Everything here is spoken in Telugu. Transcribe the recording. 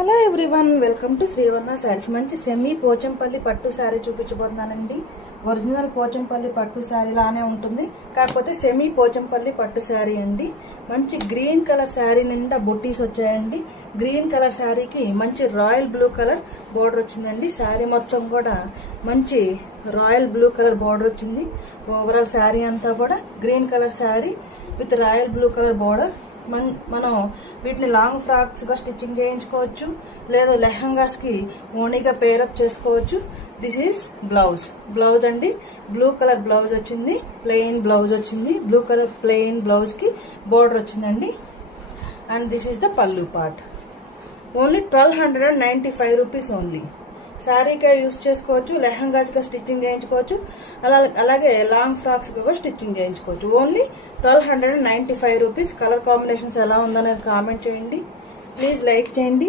Hello everyone, welcome to Srivarna sarees. మంచి సెమీ పోచంపల్లి పట్టు శారీ చూపించబోతున్నానండి. ఒరిజినల్ పోచంపల్లి పట్టు శారీ లానే ఉంటుంది, కాకపోతే సెమీ పోచంపల్లి పట్టు శారీ అండి. మంచి గ్రీన్ కలర్ శారీ నిండా బుట్టీస్ వచ్చాయండి. గ్రీన్ కలర్ శారీకి మంచి రాయల్ బ్లూ కలర్ బోర్డర్ వచ్చిందండి. శారీ మొత్తం కూడా మంచి రాయల్ బ్లూ కలర్ బోర్డర్ వచ్చింది. ఓవరాల్ శారీ అంతా కూడా green colour sari with royal blue colour border. మనం వీటిని లాంగ్ ఫ్రాక్స్గా స్టిచ్చింగ్ చేయించుకోవచ్చు, లేదా లెహంగాస్కి ఓణీగా పేరప్ చేసుకోవచ్చు. దిస్ ఈజ్ బ్లౌజ్ అండి. బ్లూ కలర్ బ్లౌజ్ వచ్చింది, ప్లెయిన్ బ్లౌజ్ వచ్చింది. బ్లూ కలర్ ప్లెయిన్ బ్లౌజ్కి బోర్డర్ వచ్చిందండి. And this is the pallu part. Only 1295 rupees only. శారీగా యూస్ చేసుకోవచ్చు, లెహంగాస్గా స్టిచ్చింగ్ చేయించుకోవచ్చు, అలాగే లాంగ్ ఫ్రాక్స్ కూడా స్టిచ్చింగ్ చేయించుకోవచ్చు. Only 1295 rupees. కలర్ కాంబినేషన్స్ ఎలా ఉందనేది కామెంట్ చేయండి. ప్లీజ్ లైక్ చేయండి.